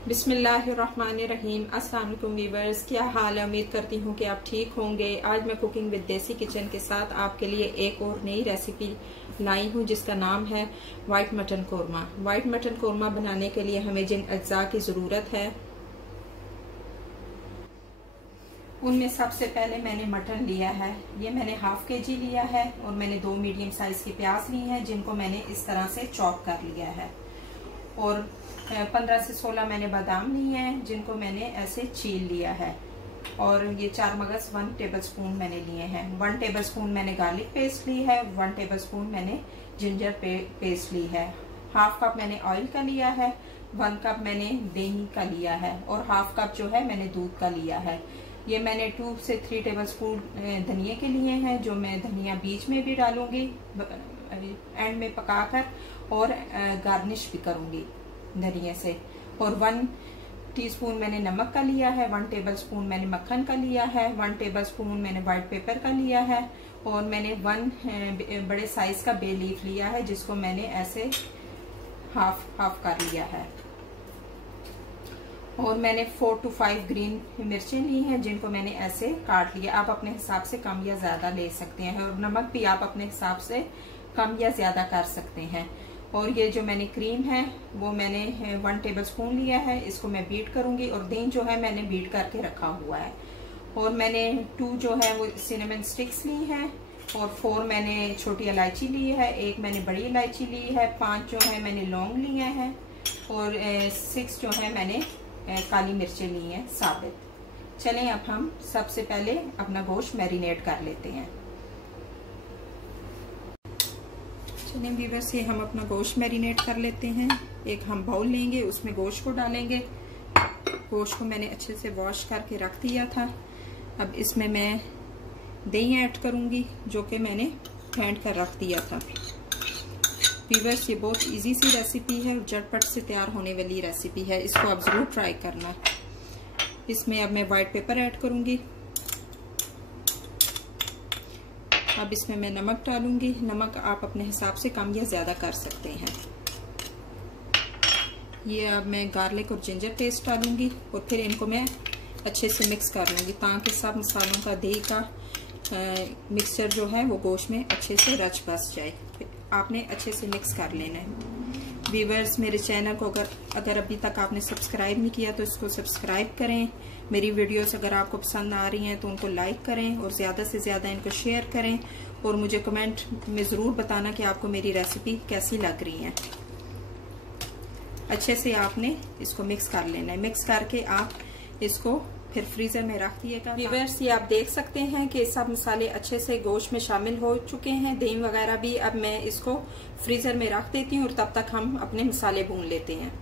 बिस्मिल्लाहिर्रहमानिर्रहीम। अस्सलाम वालेकुम व्यूअर्स, क्या हाल है? उम्मीद करती हूँ कि आप ठीक होंगे। आज मैं कुकिंग विद देसी किचन के साथ आपके लिए एक और नई रेसिपी लाई हूँ जिसका नाम है white mutton korma. White mutton korma बनाने के लिए हमें जिन अज्जा की ज़रूरत है उनमें सबसे पहले मैंने मटन लिया है। ये मैंने हाफ केजी लिया है और मैंने 2 मीडियम साइज की प्याज ली हैं जिनको मैंने इस तरह से चॉप कर लिया है। और 15 से 16 मैंने बादाम लिए हैं जिनको मैंने ऐसे छील लिया है। और ये 4 मगज 1 टेबलस्पून मैंने लिए हैं। 1 टेबलस्पून मैंने गार्लिक पेस्ट ली है। 1 टेबलस्पून मैंने जिंजर पेस्ट ली है। हाफ कप मैंने ऑयल का लिया है। 1 कप मैंने दही का लिया है और हाफ कप जो है मैंने दूध का लिया है। ये मैंने 2 से 3 टेबलस्पून धनिया के लिए हैं जो मैं धनिया बीच में भी डालूंगी एंड में पकाकर और गार्निश भी करूंगी धनिया से। और 1 टीस्पून मैंने नमक का लिया है। 1 टेबलस्पून मैंने मक्खन का लिया है। 1 टेबलस्पून मैंने व्हाइट पेपर का लिया है। और मैंने 1 बड़े साइज का बे लीफ लिया है जिसको मैंने ऐसे हाफ कर लिया है। और मैंने 4 to 5 ग्रीन मिर्चें ली हैं जिनको मैंने ऐसे काट लिया। आप अपने हिसाब से कम या ज्यादा ले सकते हैं और नमक भी आप अपने हिसाब से कम या ज्यादा कर सकते हैं। और ये जो मैंने क्रीम है वो मैंने 1 टेबलस्पून लिया है। इसको मैं बीट करूंगी और दही जो है मैंने बीट करके रखा हुआ है। और मैंने 2 जो है वो सिनेमन स्टिक्स ली हैं और 4 मैंने छोटी इलायची ली है। 1 मैंने बड़ी इलायची ली है। 5 जो है मैंने लौंग लिए हैं और 6 जो है मैंने काली मिर्चें ली हैं साबित। चलें अब हम सबसे पहले अपना गोश्त मैरिनेट कर लेते हैं। चलें व्यूअर्स, ये हम अपना गोश्त मैरिनेट कर लेते हैं। एक हम बाउल लेंगे, उसमें गोश्त को डालेंगे। गोश्त को मैंने अच्छे से वॉश करके रख दिया था। अब इसमें मैं दही ऐड करूंगी जो कि मैंने फेंट कर रख दिया था। व्यूअर्स, ये बहुत इजी सी रेसिपी है और झटपट से तैयार होने वाली रेसिपी है। इसको आप जरूर ट्राई करना। इसमें अब मैं व्हाइट पेपर ऐड करूंगी। अब इसमें मैं नमक डालूंगी। नमक आप अपने हिसाब से कम या ज्यादा कर सकते हैं। ये अब मैं गार्लिक और जिंजर पेस्ट डालूंगी और फिर इनको मैं अच्छे से मिक्स कर लूंगी ताकि सब मसालों का दही का मिक्सचर जो है वो गोश्त में अच्छे से रच बस जाए। आपने अच्छे से मिक्स कर लेना है। व्यूअर्स, मेरे चैनल को अगर अभी तक आपने सब्सक्राइब नहीं किया तो इसको सब्सक्राइब करें। मेरी वीडियोस अगर आपको पसंद आ रही हैं तो उनको लाइक करें और ज्यादा से ज्यादा इनको शेयर करें और मुझे कमेंट में जरूर बताना कि आपको मेरी रेसिपी कैसी लग रही है। अच्छे से आपने इसको मिक्स कर लेना है। मिक्स करके आप इसको फिर फ्रीजर में रख दिएगा। व्यूअर्स, ये आप देख सकते हैं कि सब मसाले अच्छे से गोश्त में शामिल हो चुके हैं, दही वगैरह भी। अब मैं इसको फ्रीजर में रख देती हूँ और तब तक हम अपने मसाले भून लेते हैं।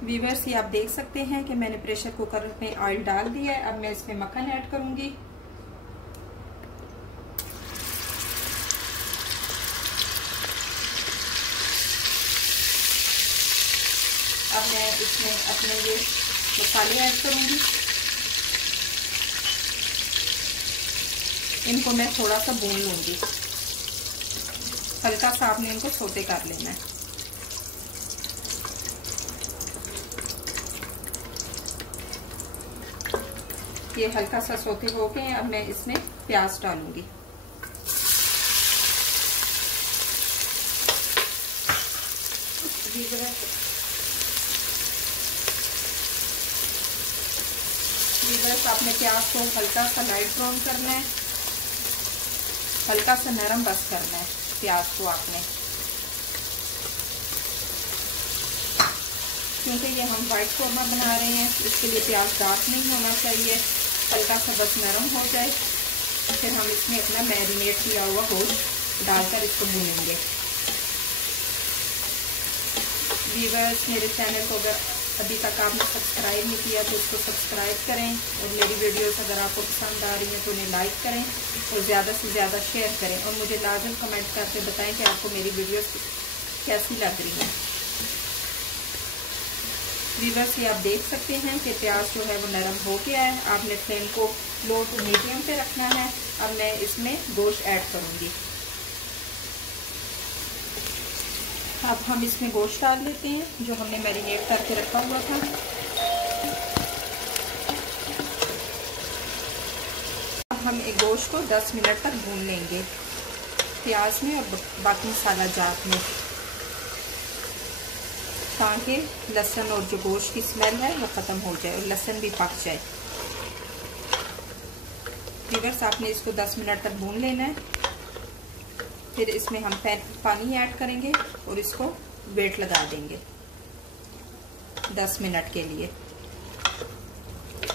व्यूअर्स, ये आप देख सकते हैं कि मैंने प्रेशर कुकर में ऑयल डाल दिया है। अब मैं इसमें मक्खन ऐड करूंगी। अब मैं इसमें अपने ये मसाले ऐड करूंगी। इनको मैं थोड़ा सा भून लूंगी। हल्का सा आपने इनको सोते कर लेना है। ये हल्का सा सोते हो गए। अब मैं इसमें प्याज डालूंगी। बस आपने प्याज को हल्का सा लाइट ब्राउन करना है, हल्का सा नरम बस करना है प्याज को आपने, क्योंकि ये हम वाइट कोरमा बना रहे हैं। इसके लिए प्याज डार्क नहीं होना चाहिए, हल्का सा बस नरम हो जाए। फिर हम इसमें अपना मैरिनेट किया हुआ गोश्त डालकर इसको भूनेंगे। व्यूअर्स, मेरे चैनल को अगर अभी तक आपने सब्सक्राइब नहीं किया तो उसको सब्सक्राइब करें और मेरी वीडियोस अगर आपको पसंद आ रही हैं तो उन्हें लाइक करें और ज़्यादा से ज़्यादा शेयर करें और मुझे लाजम कमेंट करके बताएं कि आपको मेरी वीडियोस कैसी लग रही हैं। व्यूअर्स, ये आप देख सकते हैं कि प्याज जो है वो नरम हो गया है। आपने फ्लेम को लो टू मीडियम पे रखना है। अब मैं इसमें गोश्त ऐड करूँगी। अब हम इसमें गोश्त डाल लेते हैं जो हमने मैरिनेट करके रखा हुआ था। अब हम एक गोश्त को 10 मिनट तक भून लेंगे प्याज में और बाकी मसाला जात में, ताकि लहसुन और जो गोश्त की स्मेल है वो ख़त्म हो जाए और लहसुन भी पक जाए। व्यूअर्स, आपने इसको 10 मिनट तक भून लेना है। फिर इसमें हम पानी ऐड करेंगे और इसको वेट लगा देंगे 10 मिनट के लिए।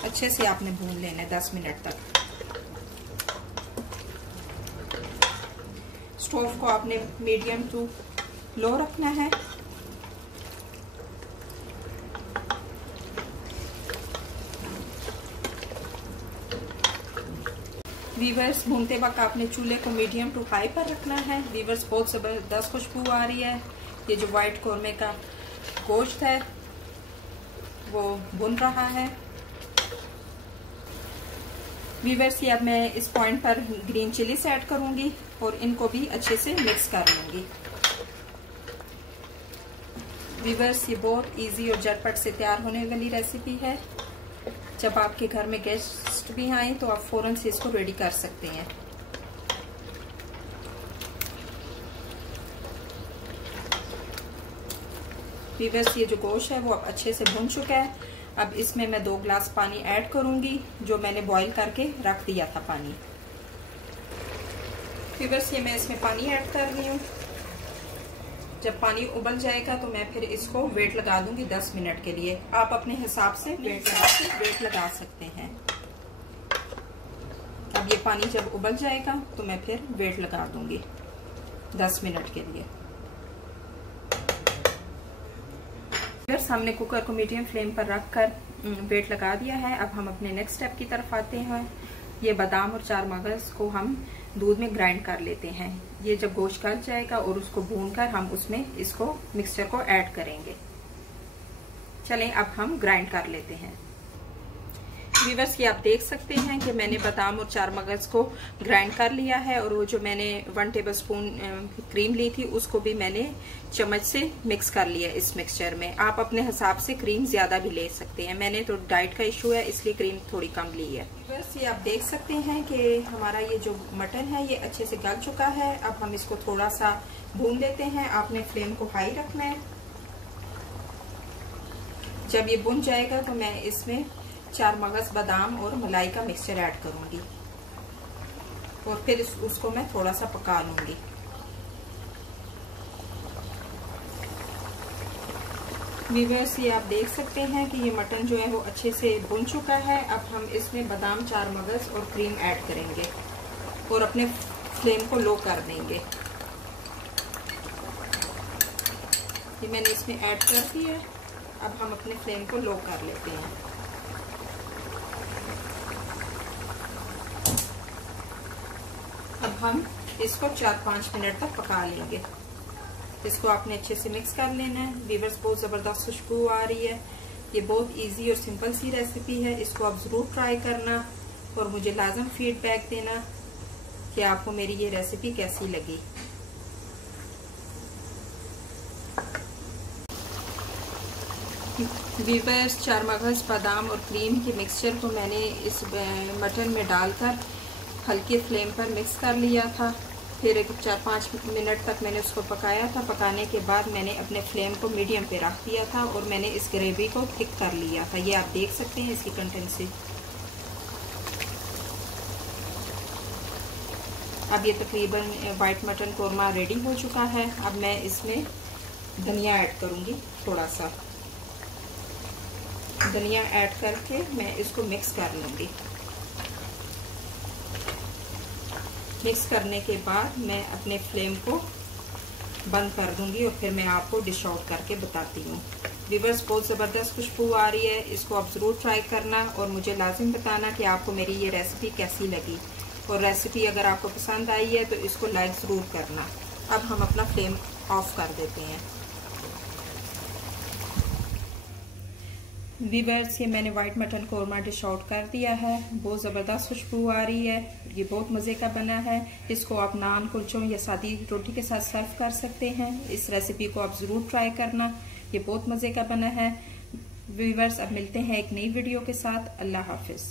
अच्छे से आपने भून लेना है 10 मिनट तक। स्टोव को आपने मीडियम टू लो रखना है। वीवर्स, भूनते वक्त आपने चूल्हे को मीडियम टू हाई पर रखना है। वीवर्स, बहुत ज़बरदस्त खुशबू आ रही है। ये जो वाइट कौरमे का गोश्त है वो भुन रहा है। वीवर्स, ये अब मैं इस पॉइंट पर ग्रीन चिलीज ऐड करूंगी और इनको भी अच्छे से मिक्स कर लूंगी। वीवर्स, ये बहुत इजी और झटपट से तैयार होने वाली रेसिपी है। जब आपके घर में गेस्ट भी आए तो आप फौरन से इसको रेडी कर सकते हैं। वीवर्स, ये जो गोश्त है वो अब अच्छे से भुन चुका है। अब इसमें मैं 2 ग्लास पानी ऐड करूंगी जो मैंने बॉईल करके रख दिया था पानी। वीवर्स, ये मैं इसमें पानी ऐड कर रही हूँ। जब पानी उबल जाएगा तो मैं फिर इसको वेट लगा दूंगी 10 मिनट के लिए। आप अपने हिसाब से वेट लगा सकते हैं। अब ये पानी जब उबल जाएगा तो मैं फिर वेट लगा दूंगी 10 मिनट के लिए। फिर हमने कुकर को मीडियम फ्लेम पर रखकर वेट लगा दिया है। अब हम अपने नेक्स्ट स्टेप की तरफ आते हैं। ये बादाम और 4 मगज को हम दूध में ग्राइंड कर लेते हैं। ये जब गोश्त गल जाएगा और उसको भूनकर हम उसमें इसको मिक्सचर को ऐड करेंगे। चलें, अब हम ग्राइंड कर लेते हैं। व्यूअर्स, ये आप देख सकते हैं कि मैंने बादाम और 4 मगज को ग्राइंड कर लिया है और वो जो मैंने 1 टेबलस्पून क्रीम ली थी उसको भी मैंने चम्मच से मिक्स कर लिया इस मिक्सचर में। आप अपने हिसाब से क्रीम ज्यादा भी ले सकते हैं। मैंने तो डाइट का इशू है इसलिए क्रीम थोड़ी कम ली है। व्यूअर्स, ये आप देख सकते हैं कि हमारा ये जो मटन है ये अच्छे से गल चुका है। अब हम इसको थोड़ा सा भून लेते हैं। आपने फ्लेम को हाई रखना है। जब ये भुन जाएगा तो मैं इसमें 4 मगज, बादाम और मलाई का मिक्सचर ऐड करूंगी और फिर उसको मैं थोड़ा सा पका लूंगी। व्यूअर्स, ये आप देख सकते हैं कि ये मटन जो है वो अच्छे से भुन चुका है। अब हम इसमें बादाम, 4 मगज और क्रीम ऐड करेंगे और अपने फ्लेम को लो कर देंगे। ये मैंने इसमें ऐड कर दी है। अब हम अपने फ्लेम को लो कर लेते हैं। अब हम इसको 4-5 मिनट तक पका लेंगे। इसको आपने अच्छे से मिक्स कर लेना है। व्यूअर्स, बहुत ज़बरदस्त खुशबू आ रही है। ये बहुत इजी और सिंपल सी रेसिपी है। इसको आप ज़रूर ट्राई करना और मुझे लाजम फीडबैक देना कि आपको मेरी ये रेसिपी कैसी लगी। व्यूअर्स, 4 मगज, बादाम और क्रीम के मिक्सचर को मैंने इस मटन में डालकर हल्के फ्लेम पर मिक्स कर लिया था। फिर 4-5 मिनट तक मैंने उसको पकाया था। पकाने के बाद मैंने अपने फ्लेम को मीडियम पे रख दिया था और मैंने इस ग्रेवी को थिक कर लिया था। ये आप देख सकते हैं इसकी कंसिस्टेंसी। अब ये तकरीबन वाइट मटन कोरमा रेडी हो चुका है। अब मैं इसमें धनिया ऐड करूंगी। थोड़ा सा धनिया ऐड करके मैं इसको मिक्स कर लूंगी। मिक्स करने के बाद मैं अपने फ्लेम को बंद कर दूंगी और फिर मैं आपको डिश आउट करके बताती हूँ। व्यूअर्स, बहुत ज़बरदस्त खुशबू आ रही है। इसको आप ज़रूर ट्राई करना और मुझे लाजिम बताना कि आपको मेरी ये रेसिपी कैसी लगी। और रेसिपी अगर आपको पसंद आई है तो इसको लाइक ज़रूर करना। अब हम अपना फ्लेम ऑफ कर देते हैं। वीवर्स ये मैंने white mutton korma dish out कर दिया है। बहुत ज़बरदस्त खुशबू आ रही है। ये बहुत मज़े का बना है। इसको आप नान, कुलचों या सादी रोटी के साथ सर्व कर सकते हैं। इस रेसिपी को आप ज़रूर ट्राई करना। ये बहुत मज़े का बना है। वीवर्स अब मिलते हैं एक नई वीडियो के साथ। अल्लाह हाफिज़।